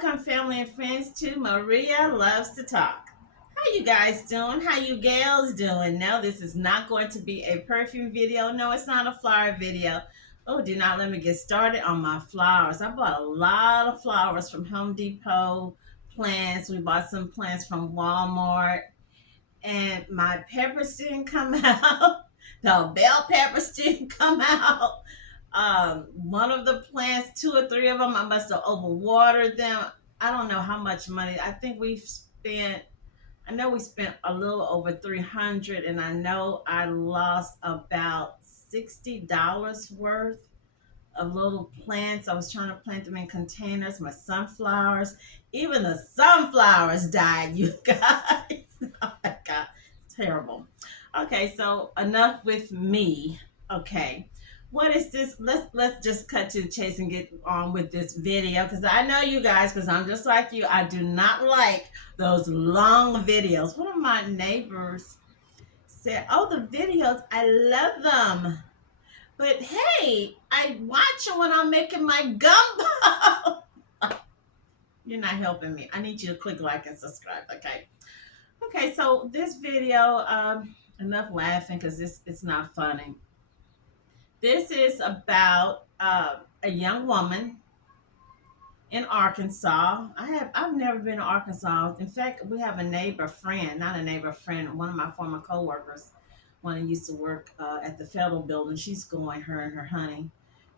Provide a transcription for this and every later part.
Welcome family and friends to Maria Loves to Talk. How you guys doing? How you gals doing? No, this is not going to be a perfume video. No, it's not a flower video. Oh, do not let me get started on my flowers. I bought a lot of flowers from Home Depot, plants. We bought some plants from Walmart. And my peppers didn't come out. The bell peppers didn't come out. One of the plants, two or three of them, I must have overwatered them. I don't know how much money. I think we've spent. I know we spent a little over 300, and I know I lost about $60 worth of little plants. I was trying to plant them in containers. My sunflowers, even the sunflowers died. You guys, oh my god, it's terrible. Okay, so enough with me. Okay, what is this? Let's just cut to the chase and get on with this video, because I know you guys, because I'm just like you. I do not like those long videos. One of my neighbors said, "Oh, the videos, I love them. But hey, I watch them when I'm making my gumbo." You're not helping me. I need you to click like and subscribe, okay? Okay, so this video, enough laughing because it's not funny. This is about a young woman in Arkansas. I've never been to Arkansas. In fact, we have a neighbor friend, not a neighbor friend, one of my former coworkers, one who used to work at the federal building. She's going, her and her honey,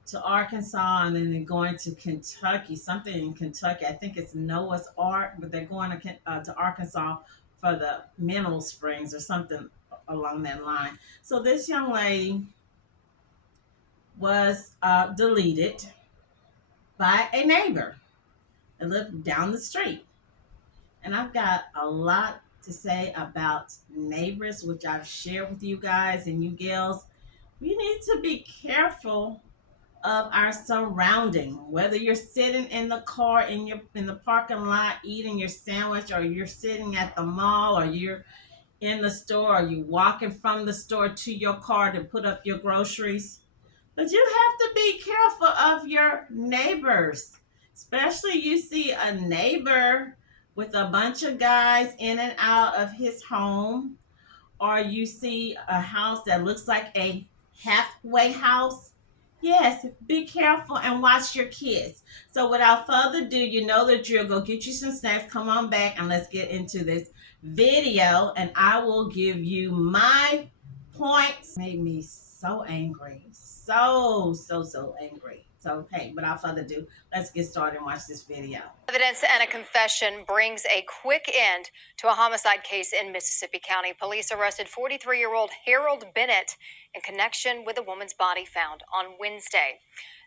to Arkansas, and then they're going to Kentucky, something in Kentucky. I think it's Noah's Ark, but they're going to Arkansas for the mineral springs or something along that line. So this young lady was deleted by a neighbor and lived down the street. And I've got a lot to say about neighbors, which I've shared with you guys and you gals. We need to be careful of our surrounding. Whether you're sitting in the car in the parking lot eating your sandwich, or you're sitting at the mall, or you're in the store, or you walking from the store to your car to put up your groceries. But you have to be careful of your neighbors. Especially you see a neighbor with a bunch of guys in and out of his home, or you see a house that looks like a halfway house. Yes, be careful and watch your kids. So without further ado, you know the drill. Go get you some snacks. Come on back and let's get into this video, and I will give you my points. Made me so angry. So angry. So, hey, without further ado, let's get started and watch this video. Evidence and a confession brings a quick end to a homicide case in Mississippi County. Police arrested 43-year-old Harold Bennett in connection with a woman's body found on Wednesday.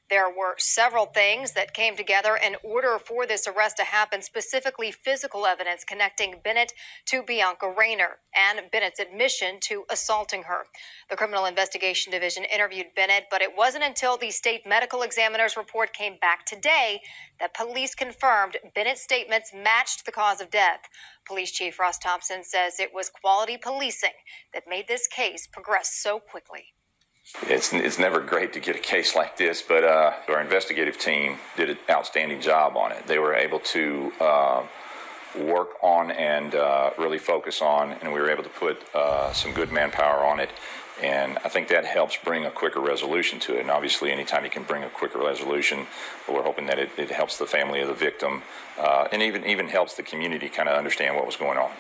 There were several things that came together in order for this arrest to happen, specifically physical evidence connecting Bennett to Bianca Rainer and Bennett's admission to assaulting her. The Criminal Investigation Division interviewed Bennett, but it wasn't until the state medical examiner's report came back today that police confirmed Bennett's statements matched the cause of death. Police Chief Ross Thompson says it was quality policing that made this case progress so quickly. It's never great to get a case like this, but our investigative team did an outstanding job on it. They were able to work on and really focus on, and we were able to put some good manpower on it. And I think that helps bring a quicker resolution to it. And obviously, anytime you can bring a quicker resolution, we're hoping that it helps the family of the victim and even helps the community kind of understand what was going on.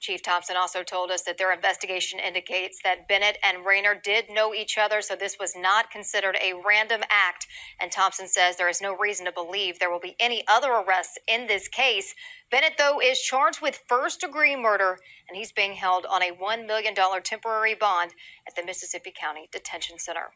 Chief Thompson also told us that their investigation indicates that Bennett and Rainer did know each other, so this was not considered a random act. And Thompson says there is no reason to believe there will be any other arrests in this case. Bennett, though, is charged with first-degree murder, and he's being held on a $1 million temporary bond at the Mississippi County Detention Center.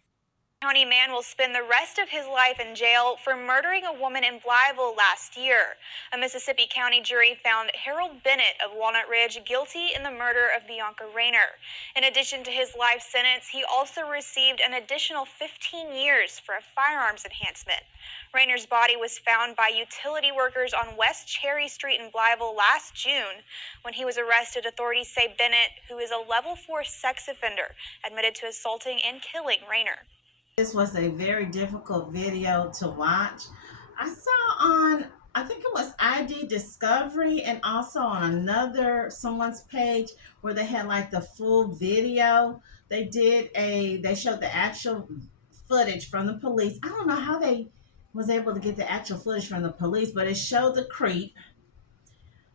County man will spend the rest of his life in jail for murdering a woman in Blytheville last year. A Mississippi County jury found Harold Bennett of Walnut Ridge guilty in the murder of Bianca Rainer. In addition to his life sentence, he also received an additional 15 years for a firearms enhancement. Rainer's body was found by utility workers on West Cherry Street in Blytheville last June. When he was arrested, authorities say Bennett, who is a level 4 sex offender, admitted to assaulting and killing Rainer. This was a very difficult video to watch. I saw on I think it was ID Discovery, and also on another someone's page where they had like the full video. They showed the actual footage from the police. I don't know how they was able to get the actual footage from the police, but it showed the creep,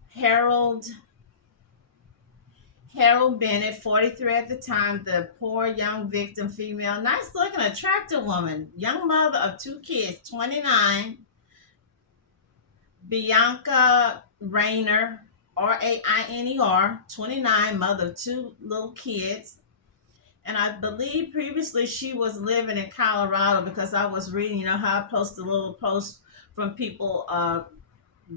Harold Harold Bennett, 43 at the time, the poor young victim, female, nice looking, attractive woman, young mother of two kids, 29. Bianca Rainer, Rainer, 29, mother of two little kids. And I believe previously she was living in Colorado, because I was reading, how I post a little post from people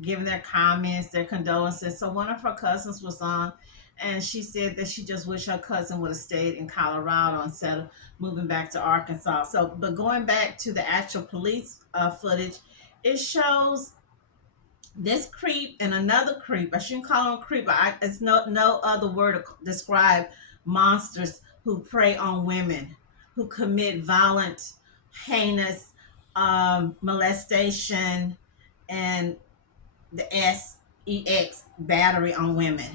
giving their comments, their condolences. So one of her cousins was on, and she said that she just wished her cousin would have stayed in Colorado instead of moving back to Arkansas. So, but going back to the actual police footage, it shows this creep and another creep. I shouldn't call him a creep. It's no other word to describe monsters who prey on women, who commit violent, heinous molestation and the S3X battery on women.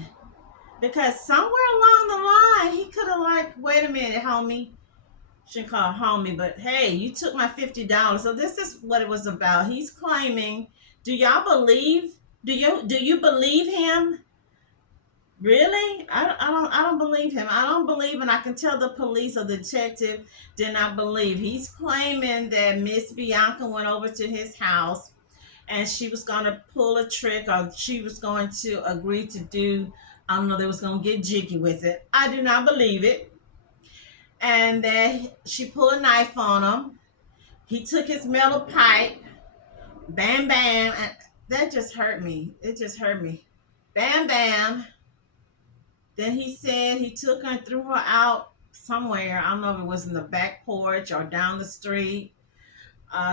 Because somewhere along the line, he could have wait a minute, homie. Shouldn't call homie, but hey, you took my $50. So this is what it was about. He's claiming, do y'all believe? Do you believe him? Really? I don't believe him. I don't believe, and I can tell the police or the detective did not believe. He's claiming that Miss Bianca went over to his house and she was going to pull a trick, or she was going to agree to do, I don't know, they was going to get jiggy with it. I do not believe it. And then she pulled a knife on him. He took his metal pipe. Bam, bam. And that just hurt me. It just hurt me. Bam, bam. Then he said he took her and threw her out somewhere. I don't know if it was in the back porch or down the street.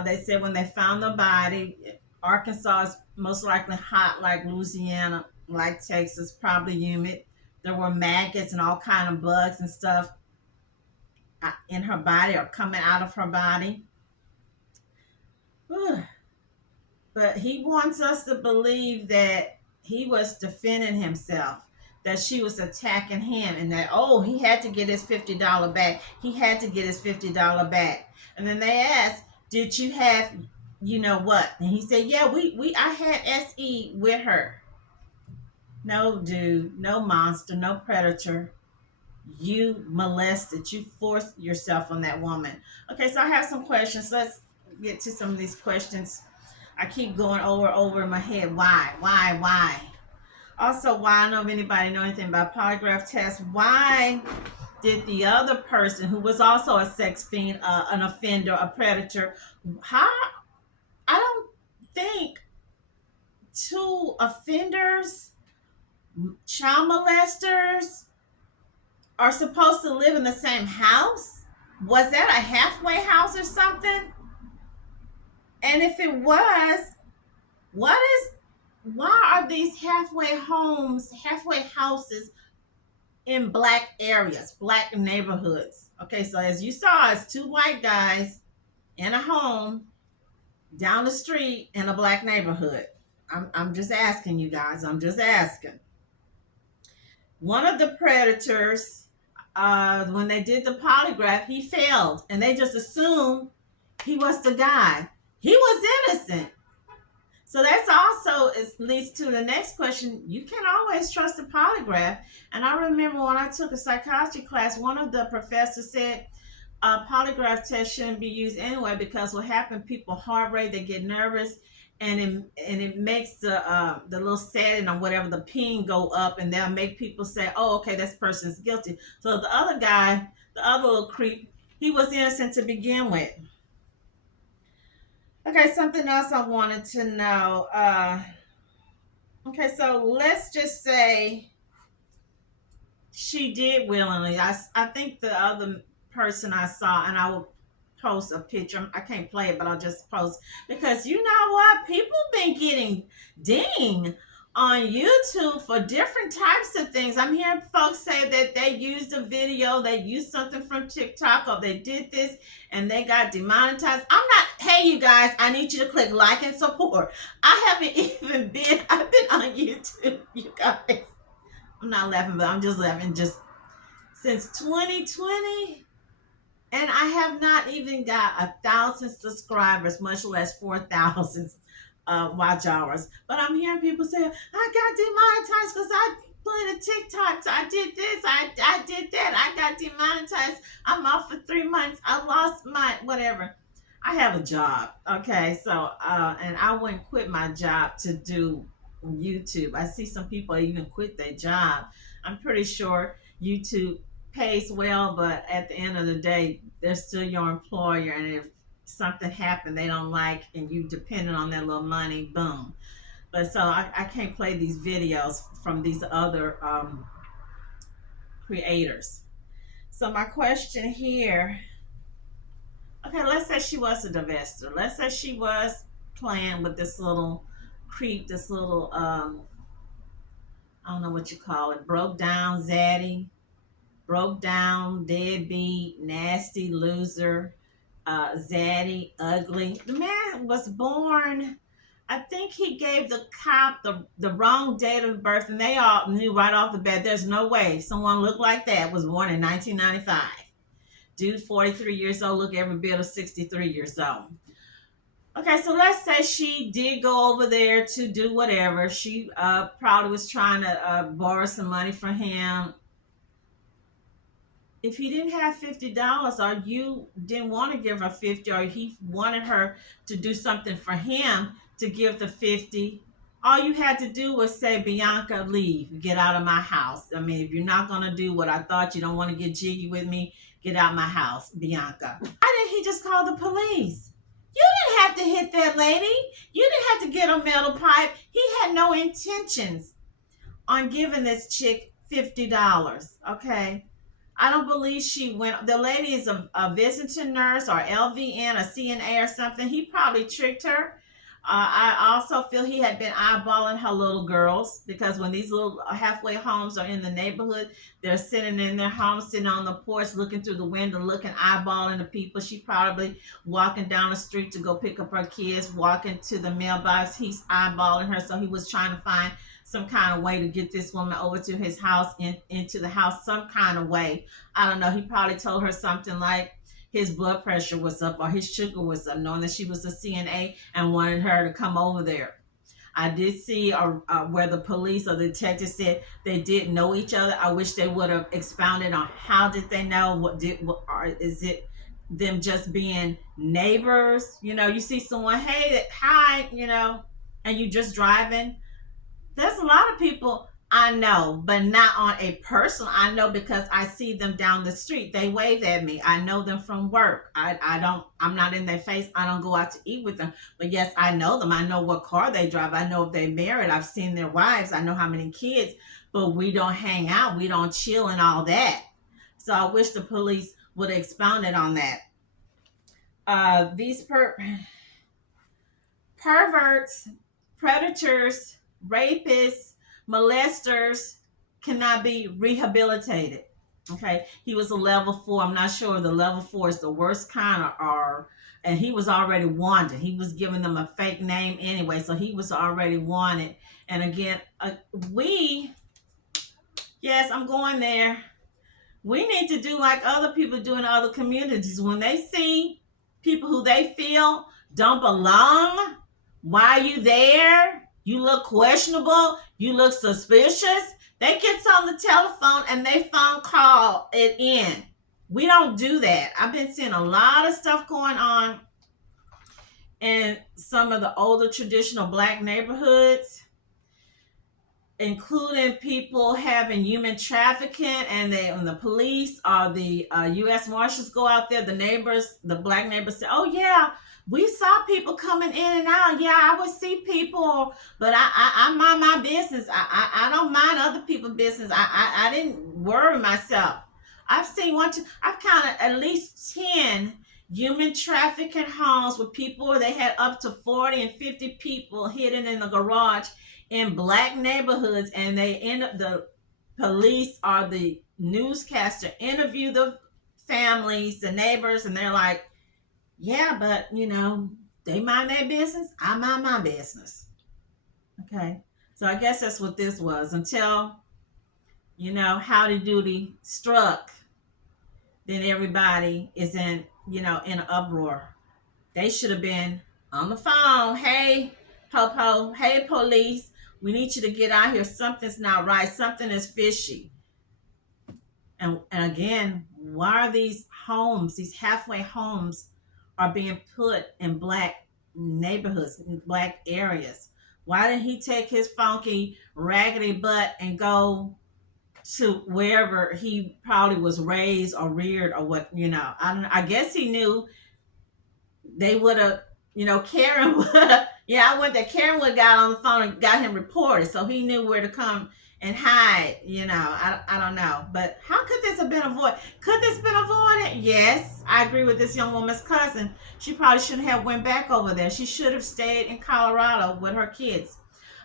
They said when they found the body, Arkansas is most likely hot like Louisiana, like Texas, probably humid. There were maggots and all kind of bugs and stuff in her body or coming out of her body. But he wants us to believe that he was defending himself, that she was attacking him, and that, he had to get his $50 back. He had to get his $50 back. And then they asked, did you have, what? And he said, yeah, I had SE with her. No, dude, no monster, no predator. You molested, you forced yourself on that woman. Okay, so I have some questions. Let's get to some of these questions. I keep going over in my head. Why? Also, why? I don't know if anybody know anything about polygraph tests. Why did the other person, who was also a sex fiend, an offender, a predator, I don't think two offenders, child molesters, are supposed to live in the same house? Was that a halfway house or something? And if it was, why are these halfway houses in black areas, black neighborhoods? Okay, so as you saw, it's two white guys in a home down the street in a black neighborhood. I'm just asking you guys. I'm just asking. One of the predators, when they did the polygraph, he failed, and they just assumed he was the guy. He was innocent. So that's also leads to the next question. You can't always trust the polygraph. And I remember when I took a psychology class, one of the professors said a polygraph test shouldn't be used anyway, because what happens, people heart rate, they get nervous, and it makes the little setting or whatever, the ping go up, and they'll make people say, oh, okay, this person's guilty. So the other guy, the other little creep, he was innocent to begin with. Okay, something else I wanted to know. Okay, so let's just say she did willingly. I think the other person I saw, and I will post a picture. I can't play it, but I'll just post, because you know what? People been getting ding on YouTube for different types of things. I'm hearing folks say that they used a video, they used something from TikTok, or they did this and they got demonetized. I'm not, hey, you guys, I need you to click like and support. I haven't even been, I've been on YouTube, you guys. I'm not laughing, but I'm just laughing just since 2020. And I have not even got 1,000 subscribers, much less 4,000 watch hours. But I'm hearing people say, I got demonetized because I played a TikTok. So I did this, I did that. I got demonetized. I'm off for 3 months. I lost my whatever. I have a job. Okay. So, and I wouldn't quit my job to do YouTube. I see some people even quit their job. I'm pretty sure YouTube pays well, but at the end of the day, they're still your employer. And if something happened they don't like and you depending on that little money, boom. But so I can't play these videos from these other creators. So my question here, okay, let's say she was a divester. Let's say she was playing with this little creep, this little I don't know what you call it, broke down zaddy, broke down, deadbeat, nasty loser, zaddy, ugly. The man was born, I think he gave the cop the wrong date of birth, and they all knew right off the bat, there's no way someone looked like that was born in 1995. Dude, 43 years old, look every bit of 63 years old. Okay, so let's say she did go over there to do whatever. She probably was trying to borrow some money from him. If he didn't have $50, or you didn't want to give her 50, or he wanted her to do something for him to give the 50, all you had to do was say, Bianca, leave, get out of my house. I mean, if you're not going to do what I thought, you don't want to get jiggy with me, get out of my house, Bianca. Why didn't he just call the police? You didn't have to hit that lady. You didn't have to get a metal pipe. He had no intentions on giving this chick $50, okay? I don't believe she went. The lady is a visiting nurse or LVN or CNA or something. He probably tricked her. I also feel he had been eyeballing her little girls, because when these little halfway homes are in the neighborhood, they're sitting in their home, sitting on the porch, looking through the window, looking, eyeballing the people. She probably walking down the street to go pick up her kids, walking to the mailbox. He's eyeballing her. So he was trying to find some kind of way to get this woman over to his house, into the house, some kind of way. I don't know. He probably told her something like his blood pressure was up or his sugar was up, knowing that she was a CNA and wanted her to come over there. I did see where the police or the detective said they did know each other. I wish they would have expounded on how did they know, is it them just being neighbors? You know, you see someone, hey, hi, you know, and you just driving. There's a lot of people I know, but not on a personal. I know because I see them down the street. They wave at me. I know them from work. I'm not in their face. I don't go out to eat with them. But yes, I know them. I know what car they drive. I know if they're married. I've seen their wives. I know how many kids. But we don't hang out. We don't chill and all that. So I wish the police would have expounded on that. These perverts, predators, rapists, molesters cannot be rehabilitated. Okay, he was a level 4. I'm not sure the level 4 is the worst kind, and he was already wanted. He was giving them a fake name anyway, so he was already wanted. And again, yes, I'm going there. We need to do like other people do in other communities. When they see people who they feel don't belong, why are you there? You look questionable. You look suspicious. They get on the telephone and they phone call it in. We don't do that. I've been seeing a lot of stuff going on in some of the older traditional Black neighborhoods, including people having human trafficking, and when the police or the U.S. Marshals go out there, the Black neighbors say, oh yeah, we saw people coming in and out. Yeah, I would see people, but I mind my business. I don't mind other people's business. I didn't worry myself. I've seen I've counted at least 10 human trafficking homes with people, they had up to 40 and 50 people hidden in the garage in black neighborhoods, and they end up, the police or the newscaster interview the families, the neighbors, and they're like, yeah, but they mind their business, I mind my business. Okay, so I guess that's what this was until Howdy Doody struck. Then everybody is in an uproar. They should have been on the phone. Hey, Popo. Hey, police. We need you to get out here. Something's not right. Something is fishy. And again, why are these homes, these halfway homes, are being put in black neighborhoods, in black areas? Why didn't he take his funky, raggedy butt and go to wherever he probably was raised or reared or what? I don't. I guess he knew they would have. Karen would have. Yeah, I went there. Karen would have got on the phone and got him reported, so he knew where to come and hide. I don't know. But how could this have been avoided? Could this have been avoided? Yes, I agree with this young woman's cousin. She probably shouldn't have went back over there. She should have stayed in Colorado with her kids.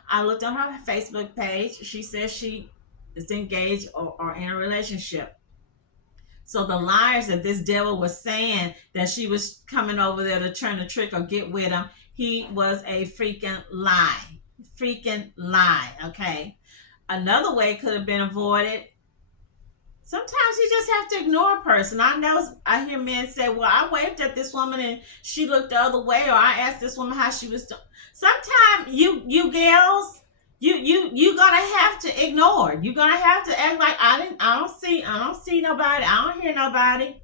I looked on her Facebook page. She says she is engaged or in a relationship. So the liars that this devil was saying that she was coming over there to turn the trick or get with him, he was a freaking lie. Freaking lie, okay? Another way could have been avoided. Sometimes you just have to ignore a person. I hear men say, well, I waved at this woman and she looked the other way, or I asked this woman how she was doing. Sometimes you gals, you gonna have to ignore. You're gonna have to act like I don't see nobody, I don't hear nobody.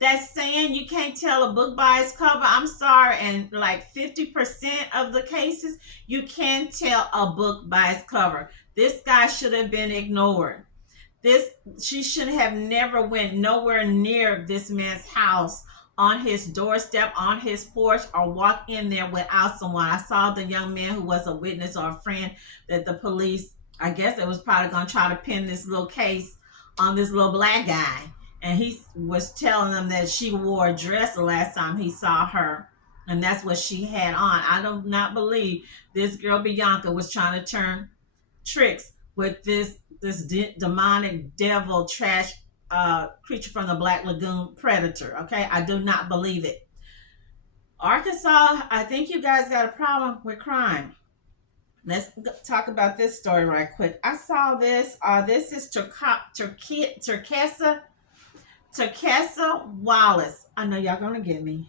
That's saying you can't tell a book by its cover. I'm sorry, and like 50% of the cases, you can tell a book by its cover. This guy should have been ignored. She should have never went nowhere near this man's house, on his doorstep, on his porch, or walk in there without someone. I saw the young man who was a witness or a friend that the police, I guess it was probably going to try to pin this little case on this little black guy. And he was telling them that she wore a dress the last time he saw her. And that's what she had on. I do not believe this girl Bianca was trying to turn tricks with this demonic devil trash creature from the Black Lagoon predator. Okay, I do not believe it. Arkansas, I think you guys got a problem with crime. Let's talk about this story right quick. I saw this. This is Terkessa Wallace. I know y'all gonna get me.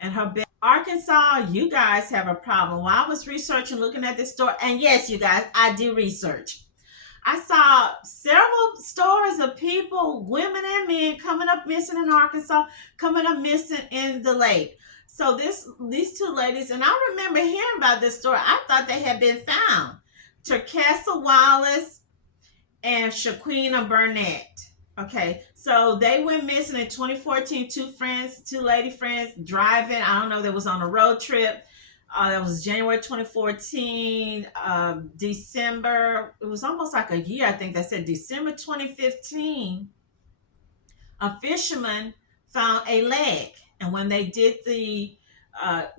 And her Arkansas, you guys have a problem. While I was researching, looking at this story, and yes, you guys, I do research. I saw several stories of people, women and men, coming up missing in Arkansas, coming up missing in the lake. So these two ladies, and I remember hearing about this story. I thought they had been found. Terkessa Wallace and Shaquina Burnett. Okay, so they went missing in 2014. Two lady friends driving. I don't know, they was on a road trip. That was January 2014, December. It was almost like a year, I think they said. December 2015, a fisherman found a leg. And when they did the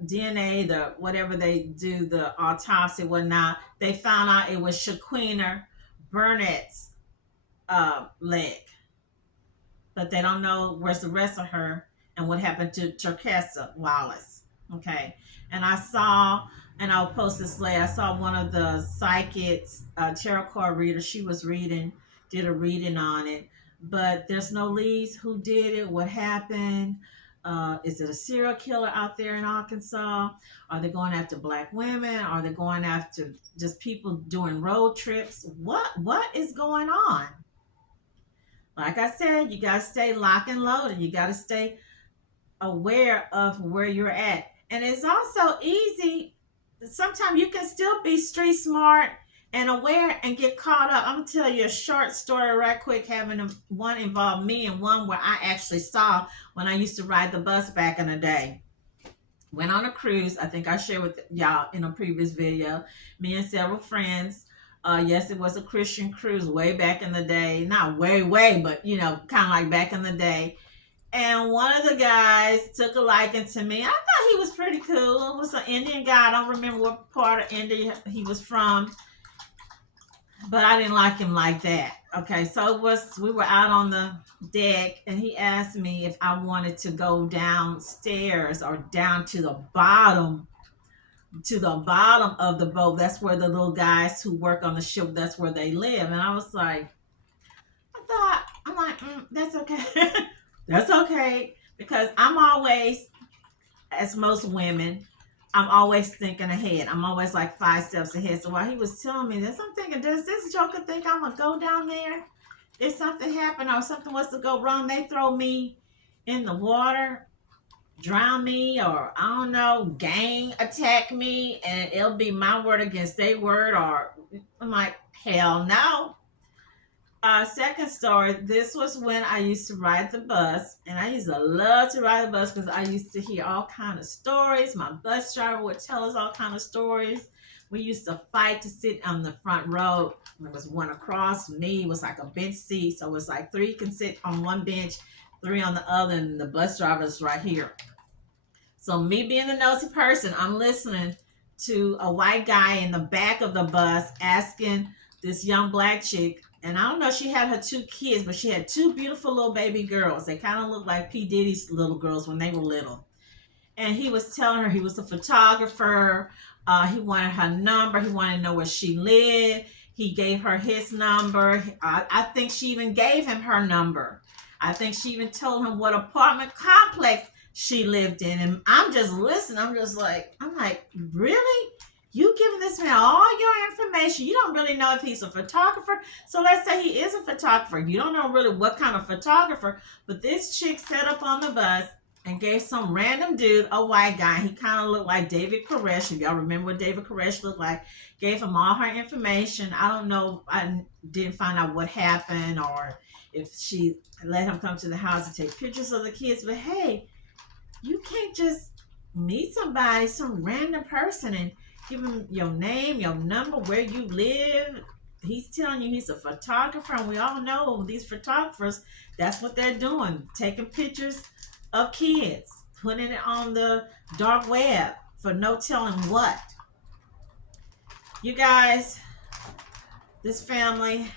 DNA, the whatever they do, the autopsy, whatnot, they found out it was Shaquina Burnett's leg. But they don't know where's the rest of her and what happened to Terkessa Wallace. Okay. And I saw, and I'll post this later, I saw one of the psychics, tarot card reader, she was did a reading on it. But there's no leads. Who did it? What happened? Is it a serial killer out there in Arkansas? Are they going after black women? Are they going after just people doing road trips? What is going on? Like I said, you got to stay locked and loaded. You got to stay aware of where you're at. And it's also easy. Sometimes you can still be street smart and aware and get caught up. I'm going to tell you a short story right quick, having one involve me and one where I actually saw when I used to ride the bus back in the day. Went on a cruise. I think I shared with y'all in a previous video. Me and several friends. Yes, it was a Christian cruise way back in the day. Not way, but, kind of like back in the day. And one of the guys took a liking to me. I thought he was pretty cool. It was an Indian guy. I don't remember what part of India he was from, but I didn't like him like that. Okay, so we were out on the deck, and he asked me if I wanted to go downstairs or down to the bottom of the boat. That's where the little guys who work on the ship, that's where they live. And I was like, I'm like, that's okay. That's okay. Because I'm always, as most women, I'm always thinking ahead. I'm always like 5 steps ahead. So while he was telling me this, I'm thinking, does this joker think I'm going to go down there? If something happened or something was to go wrong, they throw me in the water, drown me, or I don't know, gang attack me, and it'll be my word against their word. Or I'm like, hell no. Second story, this was when I used to ride the bus, and I used to love to ride the bus because I used to hear all kind of stories. My bus driver would tell us all kind of stories. We used to fight to sit on the front row. There was one across me. It was like a bench seat, so it was like 3 can sit on one bench, 3 on the other, and the bus driver's right here. So me being the nosy person, I'm listening to a white guy in the back of the bus asking this young black chick, and I don't know, she had her 2 kids, but she had 2 beautiful little baby girls. They kind of looked like P. Diddy's little girls when they were little. And he was telling her he was a photographer. He wanted her number. He wanted to know where she lived. He gave her his number. I think she even gave him her number. I think she even told him what apartment complex she lived in. And I'm just listening. I'm like, really? You giving this man all your information? You don't really know if he's a photographer. So let's say he is a photographer. You don't know really what kind of photographer, but this chick sat up on the bus and gave some random dude, a white guy. He kind of looked like David Koresh. If y'all remember what David Koresh looked like, gave him all her information. I don't know. I didn't find out what happened or if she let him come to the house and take pictures of the kids. But hey, you can't just meet somebody, some random person, and give him your name, your number, where you live. He's telling you he's a photographer, and we all know these photographers, that's what they're doing, taking pictures of kids, putting it on the dark web for no telling what. You guys, this family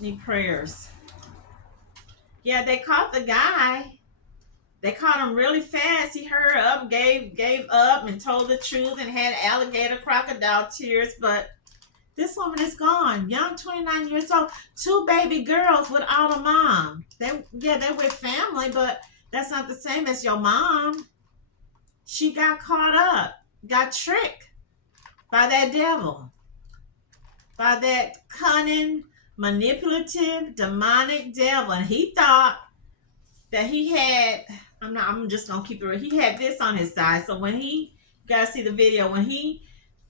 need prayers. Yeah, they caught the guy. They caught him really fast. He hurried up, gave up, and told the truth, and had alligator crocodile tears. But this woman is gone. Young, 29 years old. 2 baby girls without a mom. They're with family, but that's not the same as your mom. She got caught up, got tricked by that devil, by that cunning, manipulative, demonic devil. And he thought that he had, I'm just going to keep it real. He had this on his side. So when you got to see the video, when he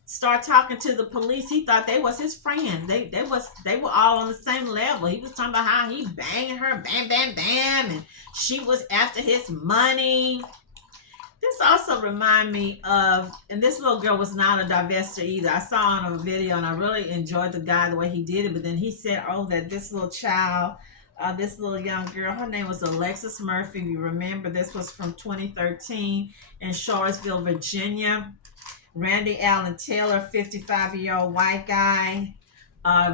started talking to the police, he thought they was his friend. They were all on the same level. He was talking about how he banging her, bam, bam, bam, and she was after his money. This also remind me of, and this little girl was not a divester either. I saw on a video, and I really enjoyed the guy, the way he did it. But then he said, that this little child, this little young girl, her name was Alexis Murphy. You remember, this was from 2013 in Charlottesville, Virginia. Randy Allen Taylor, 55-year-old white guy,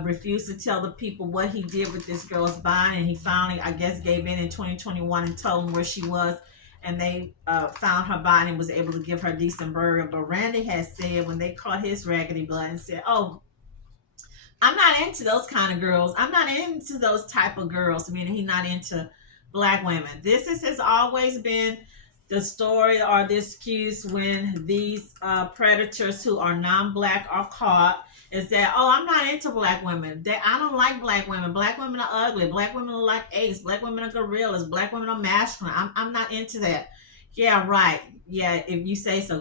refused to tell the people what he did with this girl's body, and he finally, I guess, gave in 2021 and told them where she was, and they found her body and was able to give her decent burial. But Randy has said, when they caught his raggedy blood, and said, I'm not into those kind of girls. I'm not into those type of girls, meaning he's not into black women. This has always been the story or the excuse when these predators who are non-black are caught, is that, I'm not into black women. I don't like black women. Black women are ugly. Black women are like apes. Black women are gorillas. Black women are masculine. I'm not into that. Yeah, right. Yeah, if you say so.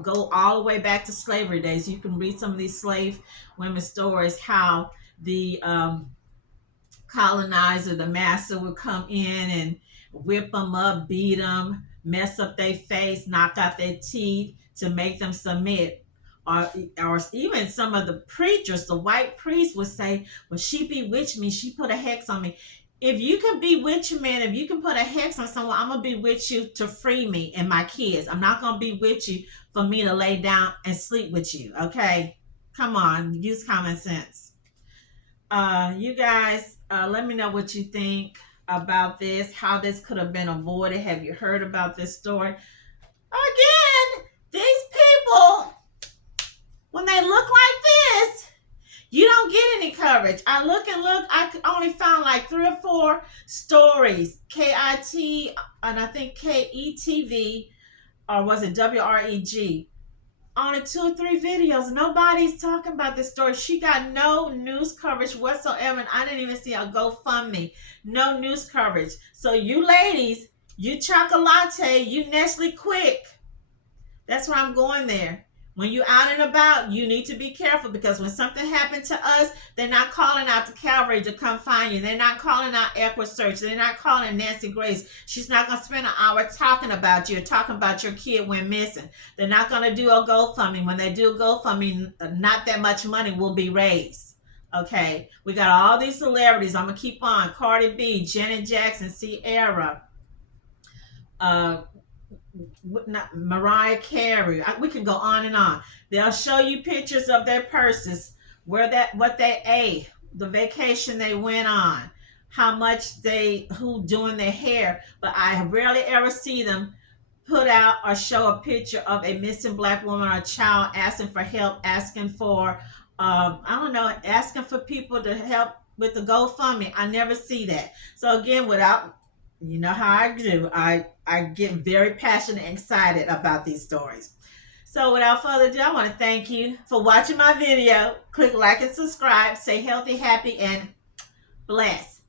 Go all the way back to slavery days. You can read some of these slave women's stories, how the colonizer, the master, would come in and whip them up, beat them, mess up their face, knock out their teeth to make them submit. Or even some of the preachers, the white priests, would say, well, she bewitched me, she put a hex on me. If you can be with your man, if you can put a hex on someone, I'm going to be with you to free me and my kids. I'm not going to be with you for me to lay down and sleep with you, okay? Come on, use common sense. You guys, let me know what you think about this, how this could have been avoided. Have you heard about this story? Again, these people, when they look like this, you don't get any coverage. I look, I only found like 3 or 4 stories, KIT, and I think KETV, or was it WREG? Only 2 or 3 videos. Nobody's talking about this story. She got no news coverage whatsoever, and I didn't even see a GoFundMe. No news coverage. So you ladies, you Chocolate, you Nestle Quick. That's why I'm going there. When you're out and about, you need to be careful, because when something happened to us, they're not calling out the cavalry to come find you. They're not calling out Equisearch. They're not calling Nancy Grace. She's not going to spend an hour talking about you or talking about your kid went missing. They're not going to do a GoFundMe. When they do a GoFundMe, not that much money will be raised. Okay? We got all these celebrities. I'm going to keep on. Cardi B, Janet Jackson, Ciara, Mariah Carey. We can go on and on. They'll show you pictures of their purses, what they ate, the vacation they went on, how much who doing their hair. But I rarely ever see them put out or show a picture of a missing Black woman or a child asking for help, asking for asking for people to help with the GoFundMe. I never see that. So again, you know how I do. I get very passionate and excited about these stories. So without further ado, I want to thank you for watching my video. Click like and subscribe. Stay healthy, happy, and blessed.